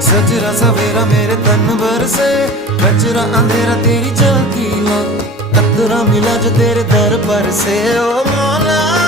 सजरा सवेरा मेरे तन बरसे, कचरा अंधेरा तेरी झांकी ला, कतरा मिला जो तेरे दर पर से। ओ मौला